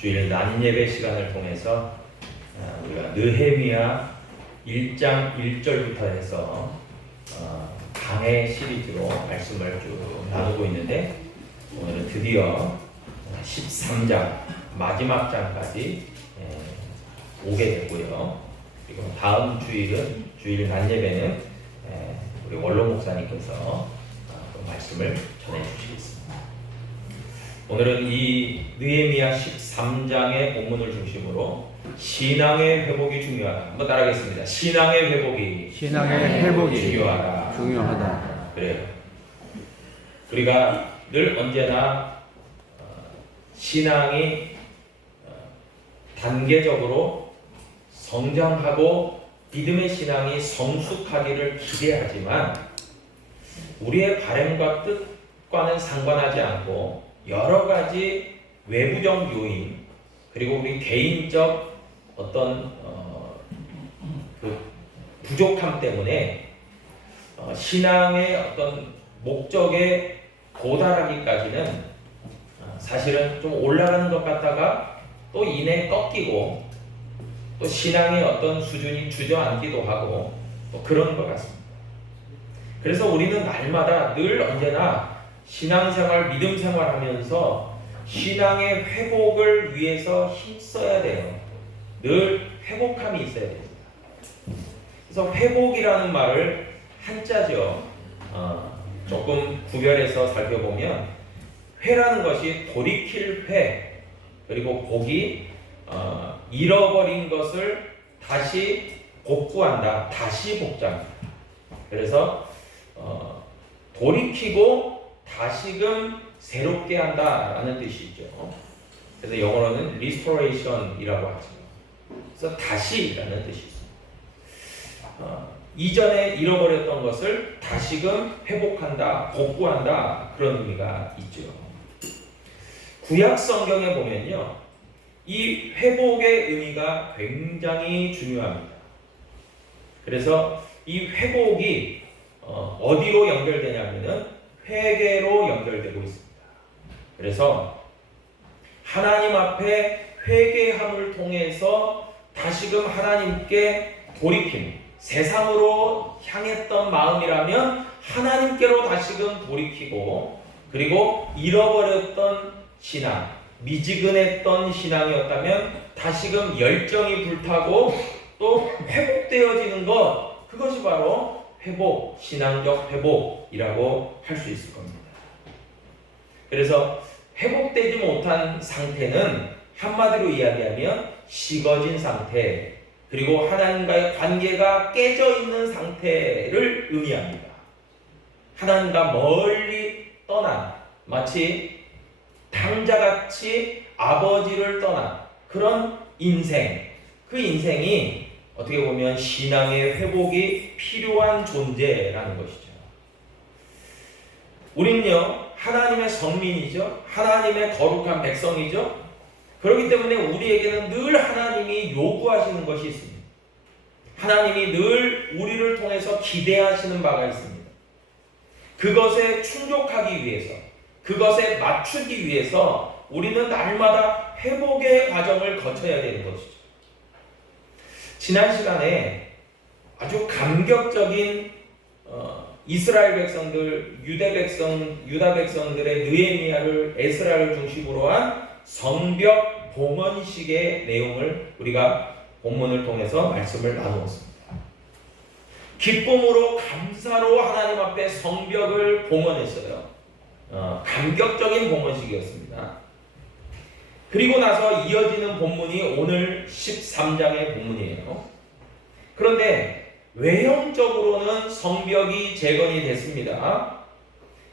주일 낮예배 시간을 통해서 우리가 느헤미야 1장 1절부터 해서 강해 시리즈로 말씀을 쭉 나누고 있는데, 오늘은 드디어 13장 마지막 장까지 오게 됐고요. 그리고 다음 주일은 주일 낮예배는 우리 원로 목사님께서 말씀을 전해 주시겠습니다. 오늘은 이 느헤미야 13장의 본문을 중심으로 신앙의 회복이 중요하다. 한번 따라하겠습니다. 신앙의 회복이 중요하다. 그래요. 우리가 늘 언제나 신앙이 단계적으로 성장하고 믿음의 신앙이 성숙하기를 기대하지만, 우리의 바람과 뜻과는 상관하지 않고 여러 가지 외부적 요인, 그리고 우리 개인적 어떤 그 부족함 때문에 신앙의 어떤 목적에 도달하기까지는 사실은 좀 올라가는 것 같다가 또 이내 꺾이고, 또 신앙의 어떤 수준이 주저앉기도 하고, 또 그런 것 같습니다. 그래서 우리는 날마다 늘 언제나 신앙생활, 믿음생활 하면서 신앙의 회복을 위해서 힘써야 돼요. 늘 회복함이 있어야 됩니다. 그래서 회복이라는 말을 한자죠. 조금 구별해서 살펴보면, 회라는 것이 돌이킬 회, 그리고 복이 잃어버린 것을 다시 복구한다, 다시 복잡합니다. 그래서 돌이키고 다시금 새롭게 한다라는 뜻이죠. 그래서 영어로는 restoration이라고 하죠. 그래서 다시라는 뜻이 있습니다. 이전에 잃어버렸던 것을 다시금 회복한다, 복구한다, 그런 의미가 있죠. 구약 성경에 보면요, 이 회복의 의미가 굉장히 중요합니다. 그래서 이 회복이 어디로 연결되냐면은 회개로 연결되고 있습니다. 그래서 하나님 앞에 회개함을 통해서 다시금 하나님께 돌이킴, 세상으로 향했던 마음이라면 하나님께로 다시금 돌이키고, 그리고 잃어버렸던 신앙, 미지근했던 신앙이었다면 다시금 열정이 불타고 또 회복되어지는 것, 그것이 바로 회복, 신앙적 회복이라고 할 수 있을 겁니다. 그래서 회복되지 못한 상태는 한마디로 이야기하면 식어진 상태, 그리고 하나님과의 관계가 깨져 있는 상태를 의미합니다. 하나님과 멀리 떠난, 마치 탕자같이 아버지를 떠난 그런 인생, 그 인생이 어떻게 보면 신앙의 회복이 필요한 존재라는 것이죠. 우리는요, 하나님의 성민이죠. 하나님의 거룩한 백성이죠. 그렇기 때문에 우리에게는 늘 하나님이 요구하시는 것이 있습니다. 하나님이 늘 우리를 통해서 기대하시는 바가 있습니다. 그것에 충족하기 위해서, 그것에 맞추기 위해서 우리는 날마다 회복의 과정을 거쳐야 되는 것이죠. 지난 시간에 아주 감격적인 이스라엘 백성들, 유다 백성들의 느헤미야를, 에스라를 중심으로 한 성벽 봉헌식의 내용을 우리가 본문을 통해서 말씀을 나누었습니다. 기쁨으로, 감사로 하나님 앞에 성벽을 봉헌했어요. 감격적인 봉헌식이었습니다. 그리고 나서 이어지는 본문이 오늘 13장의 본문이에요. 그런데 외형적으로는 성벽이 재건이 됐습니다.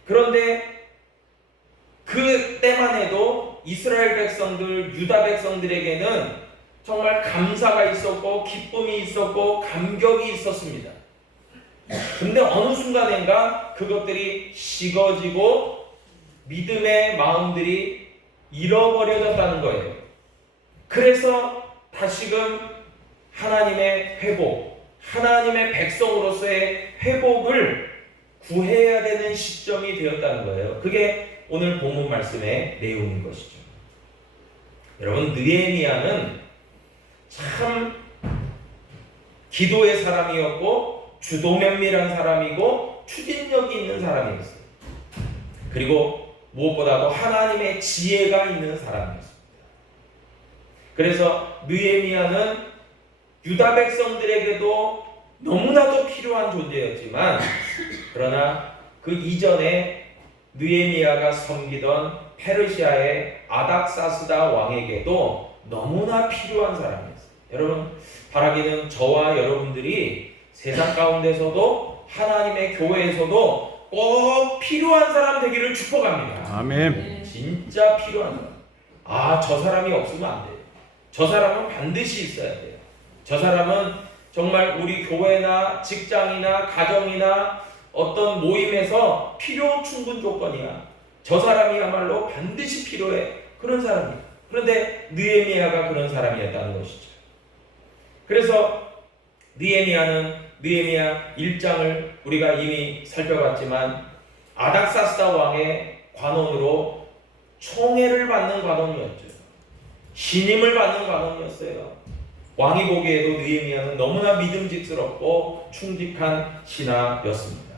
그런데 그때만 해도 이스라엘 백성들, 유다 백성들에게는 정말 감사가 있었고, 기쁨이 있었고, 감격이 있었습니다. 근데 어느 순간인가 그것들이 식어지고 믿음의 마음들이 잃어버려졌다는 거예요. 그래서 다시금 하나님의 회복, 하나님의 백성으로서의 회복을 구해야 되는 시점이 되었다는 거예요. 그게 오늘 본문 말씀의 내용인 것이죠. 여러분, 느헤미야는 참 기도의 사람이었고 주도면밀한 사람이고 추진력이 있는 사람이었어요. 그리고 무엇보다도 하나님의 지혜가 있는 사람이었습니다. 그래서 느헤미야는 유다 백성들에게도 너무나도 필요한 존재였지만, 그러나 그 이전에 느헤미야가 섬기던 페르시아의 아닥사스다 왕에게도 너무나 필요한 사람이었어요. 여러분, 바라기는 저와 여러분들이 세상 가운데서도 하나님의 교회에서도 꼭 필요한 사람 되기를 축복합니다. 아멘. 진짜 필요한 사람. 저 사람이 없으면 안 돼요. 저 사람은 반드시 있어야 돼요. 저 사람은 정말 우리 교회나 직장이나 가정이나 어떤 모임에서 필요 충분 조건이야. 저 사람이야말로 반드시 필요해. 그런 사람이야. 그런데 느헤미야가 그런 사람이었다는 것이죠. 그래서 느헤미야 1장을 우리가 이미 살펴봤지만 아닥사스다 왕의 관원으로 총애를 받는 관원이었죠. 신임을 받는 관원이었어요. 왕이 보기에도 느헤미야는 너무나 믿음직스럽고 충직한 신하였습니다.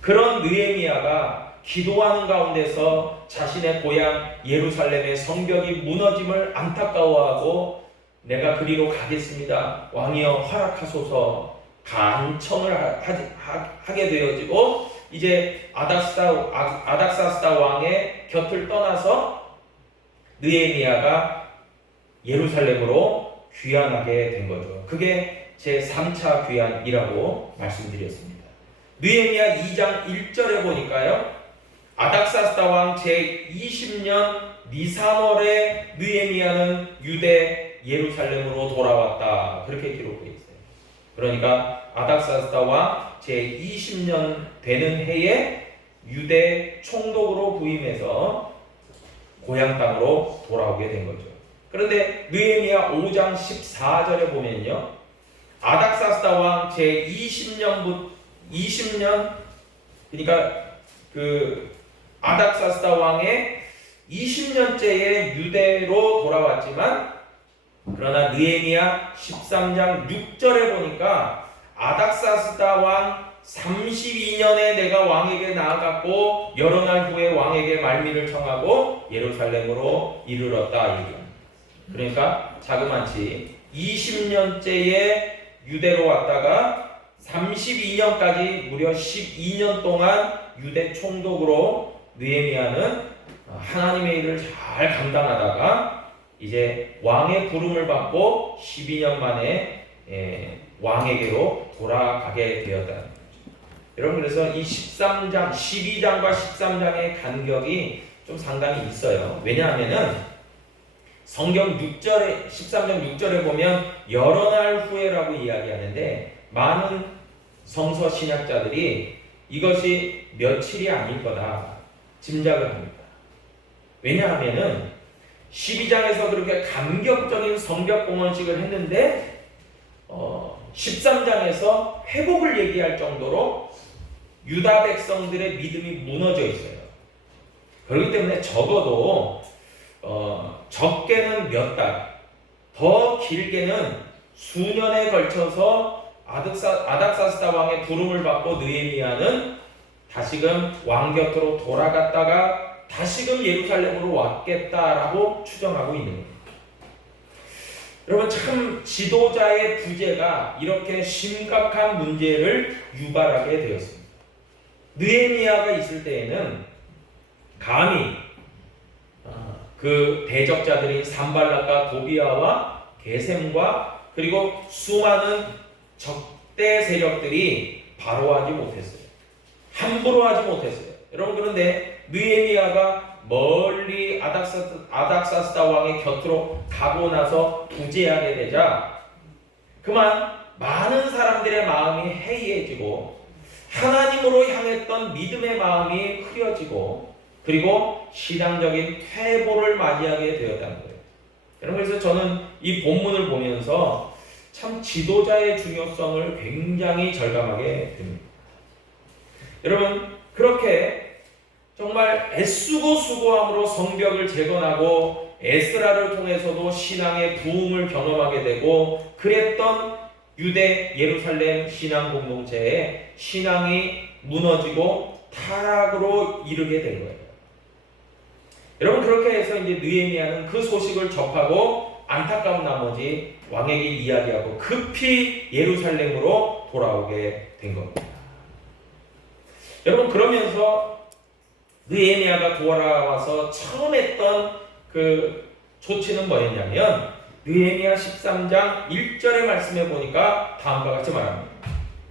그런 느헤미야가 기도하는 가운데서 자신의 고향 예루살렘의 성벽이 무너짐을 안타까워하고 내가 그리로 가겠습니다. 왕이여 허락하소서 간청을 하게 되어지고 이제 아닥사스다 왕의 곁을 떠나서 느헤미야가 예루살렘으로 귀환하게 된 거죠. 그게 제 3차 귀환이라고 말씀드렸습니다. 느헤미야 2장 1절에 보니까요, 아닥사스다 왕 제 20년 니산월에 느헤미야는 유대 예루살렘으로 돌아왔다. 그렇게 기록되어 있어요. 그러니까 아닥사스다 왕 제 20년 되는 해에 유대 총독으로 부임해서 고향 땅으로 돌아오게 된 거죠. 그런데 느헤미야 5장 14절에 보면요, 아닥사스다 왕 제 20년 그러니까 그 아닥사스다 왕의 20년째에 유대로 돌아왔지만, 그러나 느헤미야 13장 6절에 보니까 아닥사스다 왕 32년에 내가 왕에게 나아갔고 여러 날 후에 왕에게 말미를 청하고 예루살렘으로 이르렀다. 그러니까 자그마치 20년째에 유대로 왔다가 32년까지 무려 12년 동안 유대 총독으로 느헤미야는 하나님의 일을 잘 감당하다가 이제 왕의 부름을 받고 12년 만에 왕에게로 돌아가게 되었다는 거죠. 여러분, 그래서 이 12장과 13장의 간격이 좀 상당히 있어요. 왜냐하면은 성경 6절에 13장 6절에 보면 여러 날 후에라고 이야기하는데, 많은 성서 신학자들이 이것이 며칠이 아닐 거다 짐작을 합니다. 왜냐하면은 12장에서 그렇게 감격적인 성벽 공헌식을 했는데 13장에서 회복을 얘기할 정도로 유다 백성들의 믿음이 무너져 있어요. 그렇기 때문에 적어도 적게는 몇 달, 더 길게는 수년에 걸쳐서 아닥사스다 왕의 부름을 받고 느헤미야는 다시금 왕 곁으로 돌아갔다가 다시금 예루살렘으로 왔겠다라고 추정하고 있는 겁니다. 여러분, 참 지도자의 부재가 이렇게 심각한 문제를 유발하게 되었습니다. 느헤미야가 있을 때에는 감히 그 대적자들인 산발락과 도비아와 게셈과 그리고 수많은 적대 세력들이 바로하지 못했어요. 함부로 하지 못했어요. 여러분, 그런데 느헤미야가 멀리 아닥사스다 왕의 곁으로 가고 나서 부재하게 되자 그만 많은 사람들의 마음이 해이해지고 하나님으로 향했던 믿음의 마음이 흐려지고 그리고 신앙적인 퇴보를 맞이하게 되었다는 거예요. 여러분, 그래서 저는 이 본문을 보면서 참 지도자의 중요성을 굉장히 절감하게 됩니다. 여러분, 그렇게 정말 애쓰고 수고함으로 성벽을 재건하고 에스라를 통해서도 신앙의 부흥을 경험하게 되고 그랬던 유대 예루살렘 신앙 공동체의 신앙이 무너지고 타락으로 이르게 된 거예요. 여러분, 그렇게 해서 이제 느헤미야는 그 소식을 접하고 안타까운 나머지 왕에게 이야기하고 급히 예루살렘으로 돌아오게 된 겁니다. 여러분, 그러면서 느헤미야가 돌아와서 처음 했던 그 조치는 뭐였냐면 느헤미야 13장 1절의 말씀에 보니까 다음과 같이 말합니다.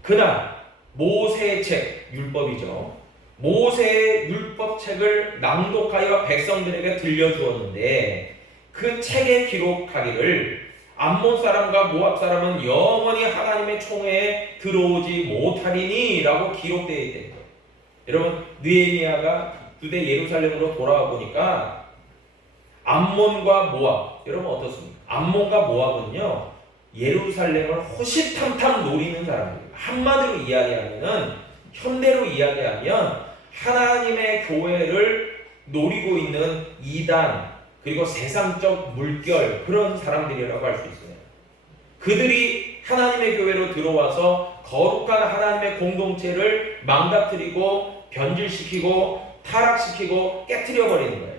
그날 모세의 책, 율법이죠. 모세의 율법책을 낭독하여 백성들에게 들려주었는데 그 책에 기록하기를 암몬 사람과 모압 사람은 영원히 하나님의 총회에 들어오지 못하리니 라고 기록되어 있는 거예요. 여러분, 느헤미야가 유대 예루살렘으로 돌아와 보니까 암몬과 모압, 여러분 어떻습니까? 암몬과 모압은요, 예루살렘을 호시탐탐 노리는 사람들이에요. 한마디로 이야기하면은, 현대로 이야기하면 하나님의 교회를 노리고 있는 이단, 그리고 세상적 물결, 그런 사람들이라고 할 수 있어요. 그들이 하나님의 교회로 들어와서 거룩한 하나님의 공동체를 망가뜨리고 변질시키고 타락시키고 깨트려 버리는 거예요.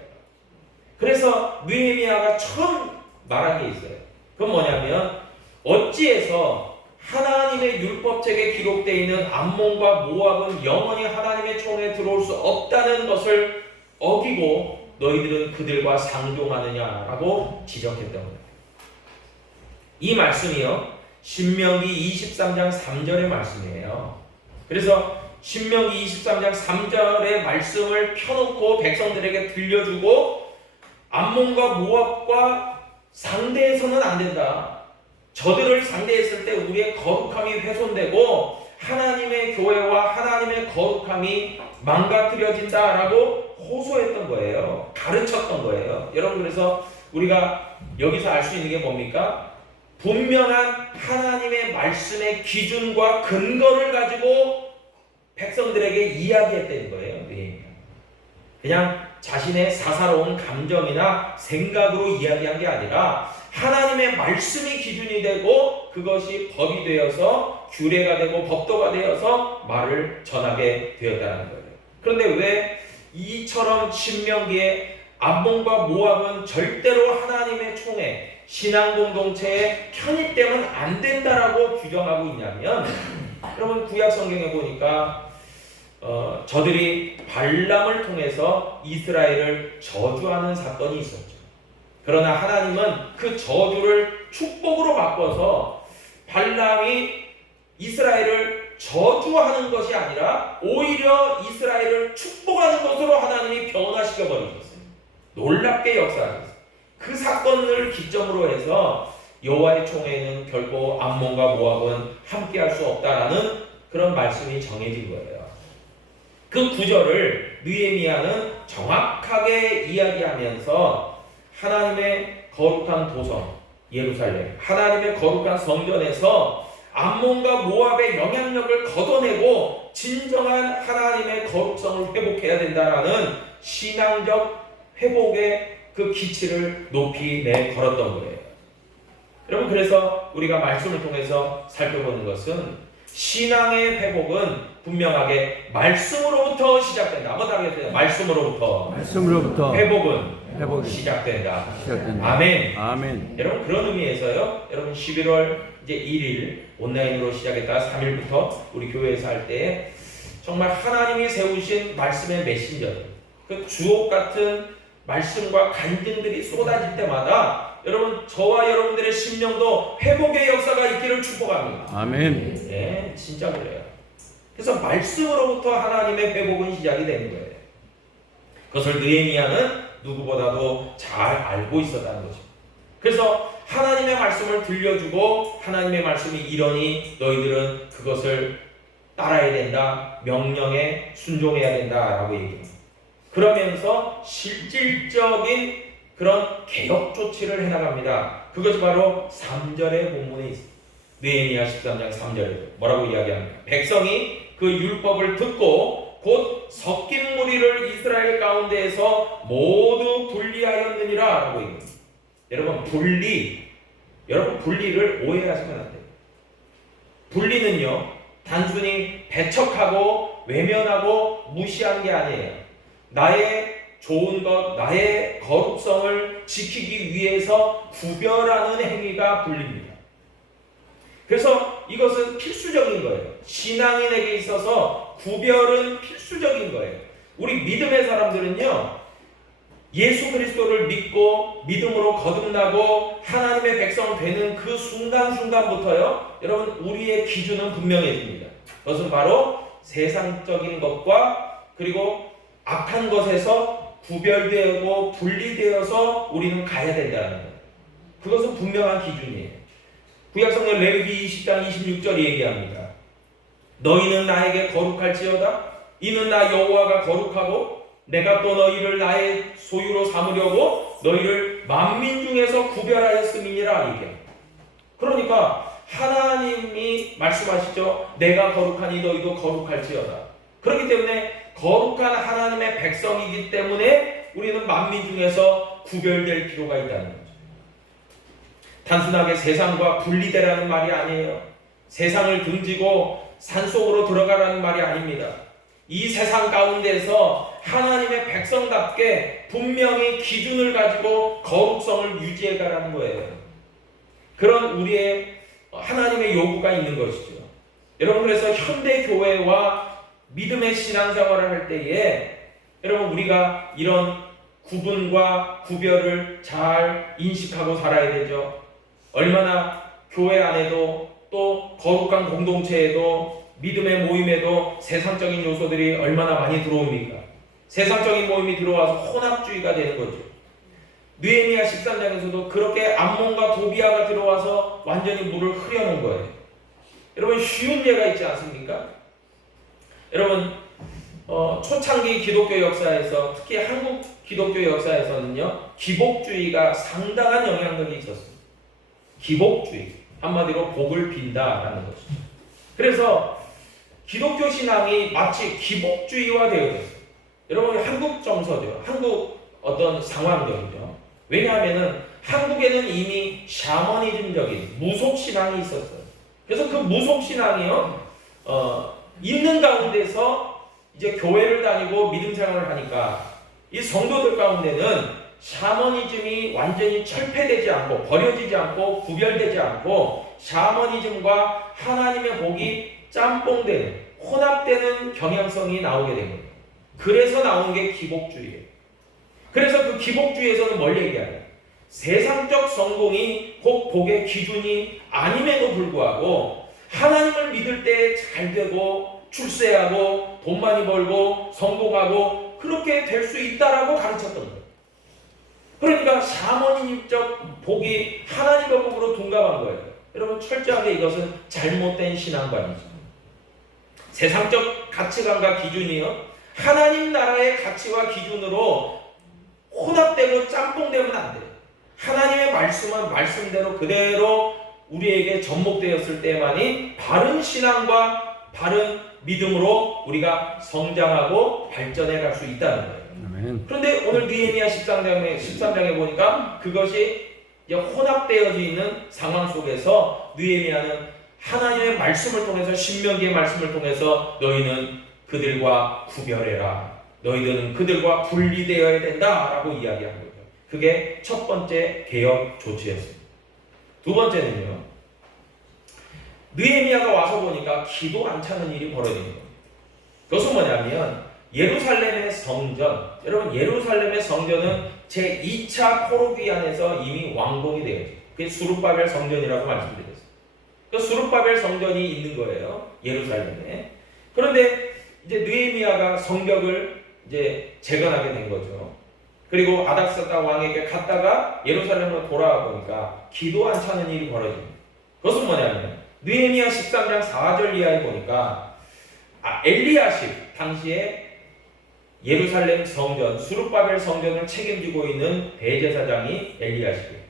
그래서 느헤미야가 처음 말한 게 있어요. 그건 뭐냐면 어찌해서 하나님의 율법책에 기록되어 있는 암몬과 모압은 영원히 하나님의 총에 들어올 수 없다는 것을 어기고 너희들은 그들과 상종하느냐라고 지적했던 거예요. 이 말씀이요, 신명기 23장 3절의 말씀이에요. 그래서 신명기 23장 3절의 말씀을 펴놓고 백성들에게 들려주고 암몬과 모압과 상대해서는 안 된다. 저들을 상대했을 때 우리의 거룩함이 훼손되고 하나님의 교회와 하나님의 거룩함이 망가뜨려진다라고 호소했던 거예요. 가르쳤던 거예요. 여러분, 그래서 우리가 여기서 알 수 있는 게 뭡니까? 분명한 하나님의 말씀의 기준과 근거를 가지고 백성들에게 이야기했다는 거예요. 그냥 자신의 사사로운 감정이나 생각으로 이야기한 게 아니라 하나님의 말씀이 기준이 되고 그것이 법이 되어서 규례가 되고 법도가 되어서 말을 전하게 되었다는 거예요. 그런데 왜 이처럼 신명기에 암몬과 모압은 절대로 하나님의 총회, 신앙 공동체에 편입되면 안 된다라고 규정하고 있냐면, 여러분 구약 성경에 보니까 저들이 발람을 통해서 이스라엘을 저주하는 사건이 있었죠. 그러나 하나님은 그 저주를 축복으로 바꿔서 발람이 이스라엘을 저주하는 것이 아니라 오히려 이스라엘을 축복하는 것으로 하나님이 변화시켜 버리셨어요. 놀랍게 역사하셨어요. 그 사건을 기점으로 해서 여호와의 총회에는 결코 암몬과 모압은 함께할 수 없다라는 그런 말씀이 정해진 거예요. 그 구절을 느헤미야는 정확하게 이야기하면서 하나님의 거룩한 도성 예루살렘, 하나님의 거룩한 성전에서 암몬과 모압의 영향력을 걷어내고 진정한 하나님의 거룩성을 회복해야 된다라는 신앙적 회복의 그 기치를 높이 내걸었던 거예요. 여러분, 그래서 우리가 말씀을 통해서 살펴보는 것은 신앙의 회복은 분명하게 말씀으로부터 시작된다. 한번 하겠습니다. 말씀으로부터 회복은 시작된다. 아멘. 아멘. 여러분, 그런 의미에서요, 여러분 11월 이제 1일 온라인으로 시작했다가 3일부터 우리 교회에서 할 때 정말 하나님이 세우신 말씀의 메신저, 그 주옥 같은 말씀과 간증들이 쏟아질 때마다 여러분, 저와 여러분들의 심령도 회복의 역사가 있기를 축복합니다. 아멘. 네, 진짜 그래요. 그래서 말씀으로부터 하나님의 회복은 시작이 되는 거예요. 그것을 느헤미야는 누구보다도 잘 알고 있었다는 거죠. 그래서 하나님의 말씀을 들려주고 하나님의 말씀이 이러니 너희들은 그것을 따라야 된다, 명령에 순종해야 된다라고 얘기합니다. 그러면서 실질적인 그런 개혁 조치를 해나갑니다. 그것이 바로 3절의 본문에 있습니다. 느헤미야 13장 3절에 뭐라고 이야기합니까? 백성이 그 율법을 듣고 곧 섞인 무리를 이스라엘 가운데에서 모두 분리하였느니라 라고 얘기합니다. 여러분 분리를 오해하시면 안 돼요. 분리는요 단순히 배척하고 외면하고 무시하는 게 아니에요. 나의 좋은 것, 나의 거룩성을 지키기 위해서 구별하는 행위가 분리입니다. 그래서 이것은 필수적인 거예요. 신앙인에게 있어서 구별은 필수적인 거예요. 우리 믿음의 사람들은요, 예수 그리스도를 믿고 믿음으로 거듭나고 하나님의 백성 되는 그 순간순간부터요, 여러분 우리의 기준은 분명해집니다. 그것은 바로 세상적인 것과 그리고 악한 것에서 구별되고 분리되어서 우리는 가야 된다는 거예요. 그것은 분명한 기준이에요. 구약성경 레위기 20장 26절 얘기합니다. 너희는 나에게 거룩할지어다. 이는 나 여호와가 거룩하고 내가 또 너희를 나의 소유로 삼으려고 너희를 만민 중에서 구별하였음이니라. 이게 그러니까 하나님이 말씀하시죠. 내가 거룩하니 너희도 거룩할지어다. 그렇기 때문에 거룩한 하나님의 백성이기 때문에 우리는 만민 중에서 구별될 필요가 있다는 거죠. 단순하게 세상과 분리되라는 말이 아니에요. 세상을 등지고 산속으로 들어가라는 말이 아닙니다. 이 세상 가운데서 하나님의 백성답게 분명히 기준을 가지고 거룩성을 유지해가라는 거예요. 그런 우리의 하나님의 요구가 있는 것이죠. 여러분, 그래서 현대 교회와 믿음의 신앙생활을 할 때에 여러분 우리가 이런 구분과 구별을 잘 인식하고 살아야 되죠. 얼마나 교회 안에도 또 거룩한 공동체에도 믿음의 모임에도 세상적인 요소들이 얼마나 많이 들어옵니까? 세상적인 모임이 들어와서 혼합주의가 되는 거죠. 느헤미야 13장에서도 그렇게 암몬과 도비아가 들어와서 완전히 물을 흐려놓은 거예요. 여러분 쉬운 예가 있지 않습니까? 여러분 초창기 기독교 역사에서 특히 한국 기독교 역사에서는요 기복주의가 상당한 영향력이 있었습니다. 기복주의, 한마디로 복을 빈다라는 것이죠. 그래서 기독교 신앙이 마치 기복주의화 되어졌어요. 여러분 한국 정서죠. 한국 어떤 상황적이죠. 왜냐하면은 한국에는 이미 샤머니즘적인 무속신앙이 있었어요. 그래서 그 무속신앙이요 있는 가운데서 이제 교회를 다니고 믿음 생활을 하니까 이 성도들 가운데는 샤머니즘이 완전히 철폐되지 않고 버려지지 않고 구별되지 않고 샤머니즘과 하나님의 복이 짬뽕되는 혼합되는 경향성이 나오게 된 거예요. 그래서 나온 게 기복주의예요. 그래서 그 기복주의에서는 뭘 얘기하냐? 세상적 성공이 꼭 복의 기준이 아님에도 불구하고 하나님을 믿을 때 잘 되고 출세하고 돈 많이 벌고 성공하고 그렇게 될 수 있다라고 가르쳤던 거예요. 그러니까 샤머니즘적 복이 하나님의 복으로 둔갑한 거예요. 여러분 철저하게 이것은 잘못된 신앙관이죠. 세상적 가치관과 기준이요 하나님 나라의 가치와 기준으로 혼합되고 짬뽕되면 안 돼요. 하나님의 말씀은 말씀대로 그대로 우리에게 접목되었을 때만이 바른 신앙과 바른 믿음으로 우리가 성장하고 발전해 갈 수 있다는 거예요. 아멘. 그런데 오늘 느헤미야 13장에 보니까 그것이 이제 혼합되어져 있는 상황 속에서 느헤미야는 하나님의 말씀을 통해서 신명기의 말씀을 통해서 너희는 그들과 구별해라. 너희들은 그들과 분리되어야 된다라고 이야기한 거죠. 그게 첫 번째 개혁 조치였습니다. 두 번째는요. 느헤미야가 와서 보니까 기도 안 차는 일이 벌어진 거예요. 그것은 뭐냐면 예루살렘의 성전, 여러분 예루살렘의 성전은 제2차 포로기안에서 이미 완공이 되었죠. 그게 수룹바벨 성전이라고 말씀드렸어요. 그 수룹바벨 성전이 있는 거예요. 예루살렘에. 그런데 이제 느헤미야가 성벽을 이제 재건하게 된 거죠. 그리고 아닥사다 왕에게 갔다가 예루살렘으로 돌아와 보니까 기도 안 차는 일이 벌어집니다. 그것은 뭐냐면 느헤미야 13장 4절 이하에 보니까 엘리야십 당시에 예루살렘 성전 수룹바벨 성전을 책임지고 있는 대제사장이 엘리야십이에요.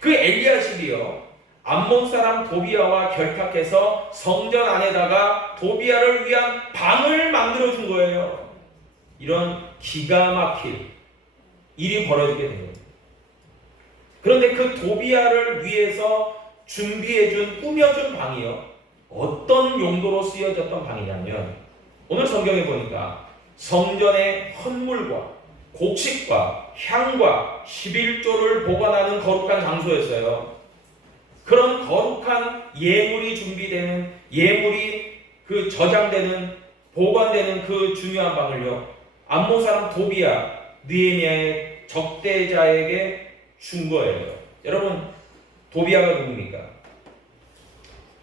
그 엘리야십이요 암몬 사람 도비아와 결탁해서 성전 안에다가 도비아를 위한 방을 만들어 준 거예요. 이런 기가 막힐 일이 벌어지게 된 거예요. 그런데 그 도비아를 위해서 준비해준, 꾸며준 방이요, 어떤 용도로 쓰여졌던 방이냐면, 오늘 성경에 보니까 성전의 헌물과 곡식과 향과 11조를 보관하는 거룩한 장소였어요. 그런 거룩한 예물이 준비되는, 예물이 그 저장되는, 보관되는 그 중요한 방을요, 암몬 사람 도비아, 느헤미야의 적대자에게 준 거예요. 여러분, 도비아가 누굽니까?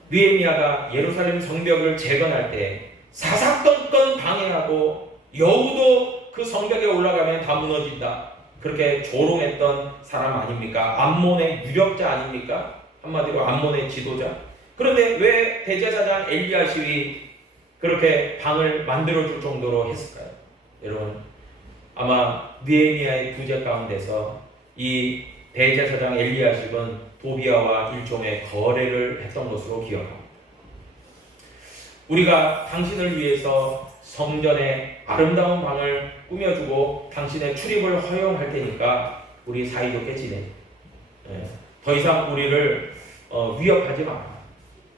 느헤미야가 예루살렘 성벽을 재건할 때 사사건건 방해하고 여우도 그 성벽에 올라가면 다 무너진다, 그렇게 조롱했던 사람 아닙니까? 암몬의 유력자 아닙니까? 한마디로 암몬의 지도자. 그런데 왜 대제사장 엘리야십이 그렇게 방을 만들어줄 정도로 했을까요? 여러분, 아마 느헤미야의 부재 가운데서 이 대제사장 엘리야십은 도비아와 일종의 거래를 했던 것으로 기억합니다. 우리가 당신을 위해서 성전에 아름다운 방을 꾸며주고 당신의 출입을 허용할 테니까 우리 사이좋게 지내. 더 이상 우리를 위협하지 마라.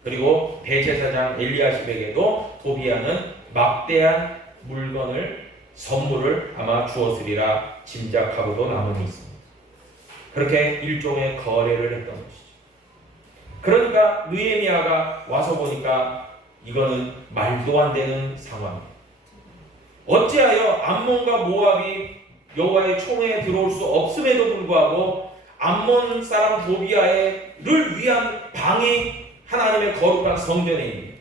그리고 대제사장 엘리야십에게도 도비아는 막대한 물건을, 선물을 아마 주었으리라 짐작하고도 남음이 있습니다. 그렇게 일종의 거래를 했던 것이죠. 그러니까 느헤미야가 와서 보니까 이거는 말도 안 되는 상황이에요. 어찌하여 암몬과 모압이 여호와의 총회에 들어올 수 없음에도 불구하고 암몬 사람 도비아를 위한 방이 하나님의 거룩한 성전에 있는,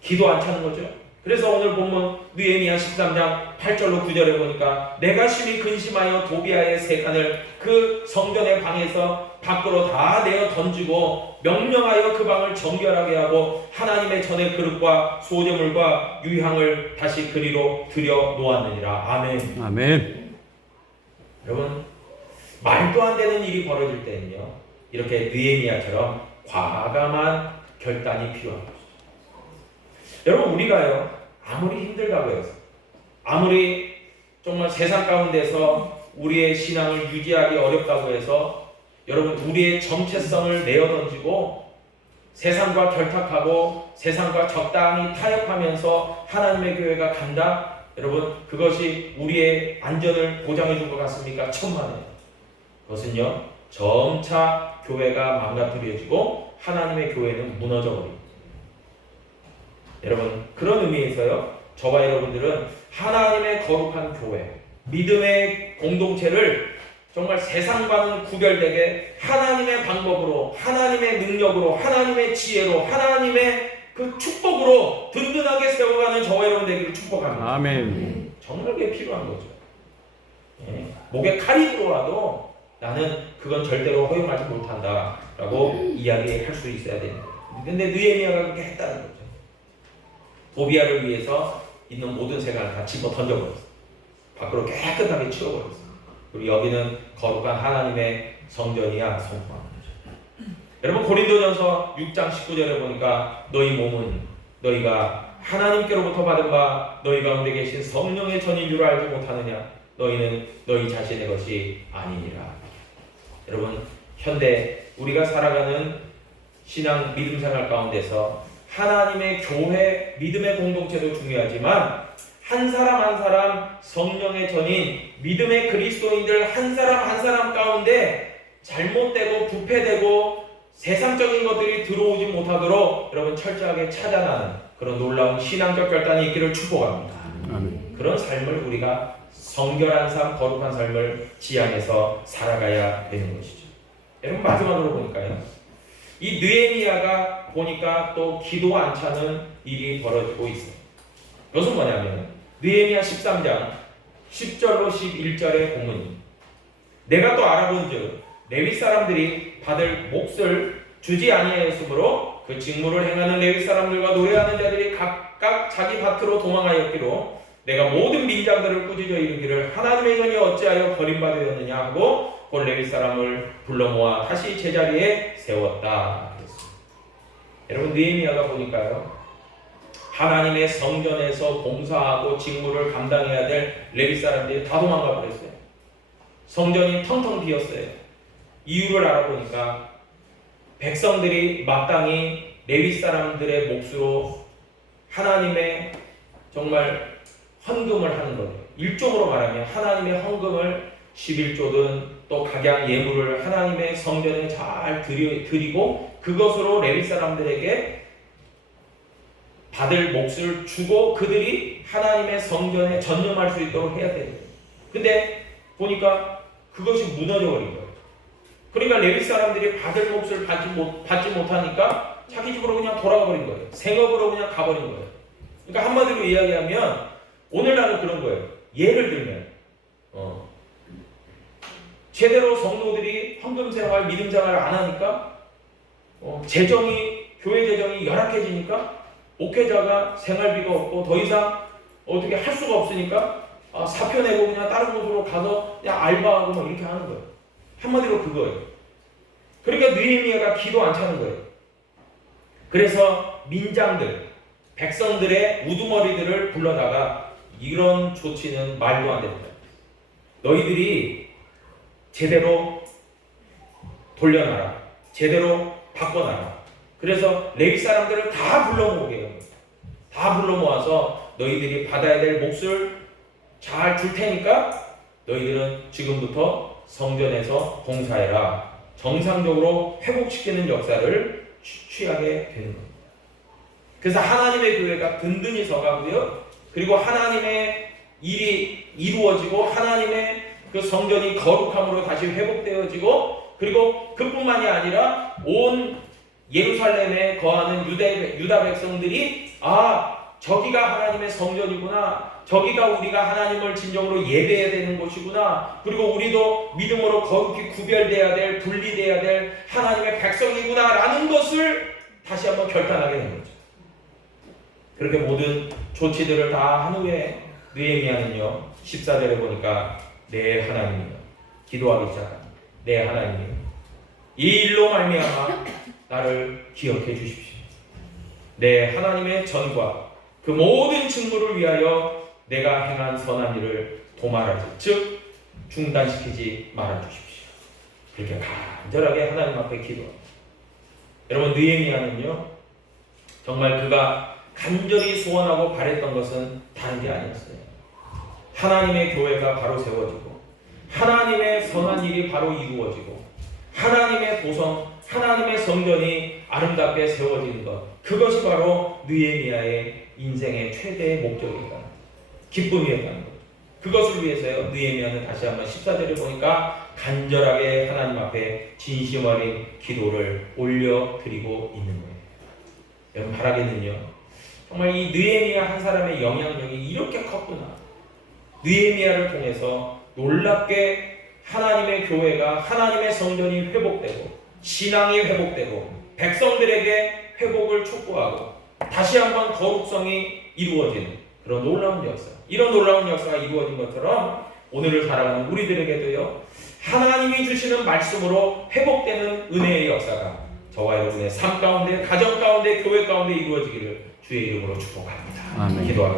기도 안 차는 거죠. 그래서 오늘 본문 느헤미야 13장 8절로 9절에 보니까 내가 심히 근심하여 도비아의 세 칸을 그 성전의 방에서 밖으로 다 내어 던지고 명령하여 그 방을 정결하게 하고 하나님의 전의 그릇과 소제물과 유향을 다시 그리로 들여 놓았느니라. 아멘. 아멘. 여러분, 말도 안 되는 일이 벌어질 때는요, 이렇게 느헤미야처럼 과감한 결단이 필요한 것이죠. 여러분, 우리가요, 아무리 힘들다고 해서, 아무리 정말 세상 가운데서 우리의 신앙을 유지하기 어렵다고 해서 여러분, 우리의 정체성을 내어던지고 세상과 결탁하고 세상과 적당히 타협하면서 하나님의 교회가 간다? 여러분, 그것이 우리의 안전을 보장해 준 것 같습니까? 천만에요. 그것은요, 점차 교회가 망가뜨려지고 하나님의 교회는 무너져 버립니다. 여러분, 그런 의미에서요, 저와 여러분들은 하나님의 거룩한 교회, 믿음의 공동체를 정말 세상과는 구별되게 하나님의 방법으로, 하나님의 능력으로, 하나님의 지혜로, 하나님의 그 축복으로 든든하게 세워가는 저와 여러분 되기를 축복합니다. 아멘. 정말 그게 필요한 거죠. 목에 칼이 들어와도 나는 그건 절대로 허용하지 못한다 라고 이야기할 수 있어야 됩니다. 근데 느헤미야가 그렇게 했다는 거죠. 도비아를 위해서 있는 모든 생각을 다 집어 던져버렸어요. 밖으로 깨끗하게 치워버렸어요. 그리고 여기는 거룩한 하나님의 성전이야 선포하는 거죠. 여러분, 고린도전서 6장 19절에 보니까 너희 몸은 너희가 하나님께로부터 받은 바 너희 가운데 계신 성령의 전인 줄 알지 못하느냐? 너희는 너희 자신의 것이 아니니라. 여러분, 현대 우리가 살아가는 신앙 믿음 생활 가운데서 하나님의 교회, 믿음의 공동체도 중요하지만 한 사람 한 사람 성령의 전인 믿음의 그리스도인들 한 사람 한 사람 가운데 잘못되고 부패되고 세상적인 것들이 들어오지 못하도록 여러분 철저하게 차단하는 그런 놀라운 신앙적 결단이 있기를 축복합니다. 아멘. 그런 삶을 우리가 성결한 삶, 거룩한 삶을 지향해서 살아가야 되는 것이죠. 여러분, 마지막으로 보니까요, 이 느헤미야가 보니까 또 기도 안 차는 일이 벌어지고 있어요. 이것은 뭐냐면 느헤미야 13장 10절로 11절의 본문입니다. 내가 또 알아본즉 레위 사람들이 받을 몫을 주지 아니하였으므로 그 직무를 행하는 레위 사람들과 노래하는 자들이 각각 자기 밭으로 도망하였기로 내가 모든 민장들을 꾸짖어 이르기를 하나님의 전이 어찌하여 버림받으였느냐 하고 곧 레위 사람을 불러 모아 다시 제자리에 세웠다. 여러분 느헤미야가 보니까요, 하나님의 성전에서 봉사하고 직무를 감당해야 될 레위 사람들이 다 도망가 버렸어요. 성전이 텅텅 비었어요. 이유를 알아보니까 백성들이 마땅히 레위 사람들의 몫으로 하나님의 정말 헌금을 하는 거예요. 일종으로 말하면 하나님의 헌금을 11조든 또 각양 예물을 하나님의 성전에 잘 드리고 그것으로 레위 사람들에게 받을 몫을 주고 그들이 하나님의 성전에 전념할 수 있도록 해야 돼요. 근데 보니까 그것이 무너져 버린 거예요. 그러니까 레위 사람들이 받을 몫을 받지 못하니까 자기 집으로 그냥 돌아가 버린 거예요. 생업으로 그냥 가버린 거예요. 그러니까 한마디로 이야기하면 오늘날은 그런 거예요. 예를 들면 제대로 성도들이 헌금 생활, 믿음 생활을 안 하니까 교회 재정이 열악해지니까 목회자가 생활비가 없고 더 이상 어떻게 할 수가 없으니까 사표 내고 그냥 다른 곳으로 가서 그냥 알바하고 뭐 이렇게 하는 거예요. 한마디로 그거예요. 그러니까 느헤미야가 기도 안 차는 거예요. 그래서 민장들, 백성들의 우두머리들을 불러다가 이런 조치는 말도 안 됩니다. 너희들이 제대로 돌려놔라. 제대로 바꿔놔라. 그래서 레위 사람들을 다 불러 모으게 해요. 다 불러 모아서 너희들이 받아야 될 몫을 잘 줄 테니까 너희들은 지금부터 성전에서 봉사해라. 정상적으로 회복시키는 역사를 취하게 되는 겁니다. 그래서 하나님의 교회가 든든히 서가고요. 그리고 하나님의 일이 이루어지고 하나님의 그 성전이 거룩함으로 다시 회복되어지고 그리고 그뿐만이 아니라 온 예루살렘에 거하는 유다 백성들이 저기가 하나님의 성전이구나. 저기가 우리가 하나님을 진정으로 예배해야 되는 곳이구나. 그리고 우리도 믿음으로 거룩히 구별돼야 될, 분리돼야 될 하나님의 백성이구나 라는 것을 다시 한번 결단하게 된 거죠. 그렇게 모든 조치들을 다 한 후에 느헤미야는요 14절에 보니까 내 하나님이여 기도하기 시작합니다. 내 하나님이여 이 일로 말미암아 나를 기억해 주십시오. 내 하나님의 전과 그 모든 직무를 위하여 내가 행한 선한 일을 도말하지 즉 중단시키지 말아 주십시오. 그렇게 간절하게 하나님 앞에 기도합니다. 여러분 느헤미야는요 정말 그가 간절히 소원하고 바랬던 것은 다른 게 아니었어요. 하나님의 교회가 바로 세워지고 하나님의 선한 일이 바로 이루어지고 하나님의 도성, 하나님의 성전이 아름답게 세워지는 것, 그것이 바로 느헤미야의 인생의 최대의 목적이었다는 것, 기쁨이었다는 것. 그것을 위해서요 느헤미야는 다시 한번 14절에 보니까 간절하게 하나님 앞에 진심 어린 기도를 올려드리고 있는 거예요. 여러분 바라기는요 정말 이 느헤미야 한 사람의 영향력이 이렇게 컸구나. 느헤미야를 통해서 놀랍게 하나님의 교회가 하나님의 성전이 회복되고 신앙이 회복되고 백성들에게 회복을 촉구하고 다시 한번 거룩성이 이루어지는 그런 놀라운 역사. 이런 놀라운 역사가 이루어진 것처럼 오늘을 살아가는 우리들에게도요 하나님이 주시는 말씀으로 회복되는 은혜의 역사가 저와 여러분의 삶 가운데, 가정 가운데, 교회 가운데 이루어지기를 주의 이름으로 축복합니다. 아멘. 기도하겠습니다.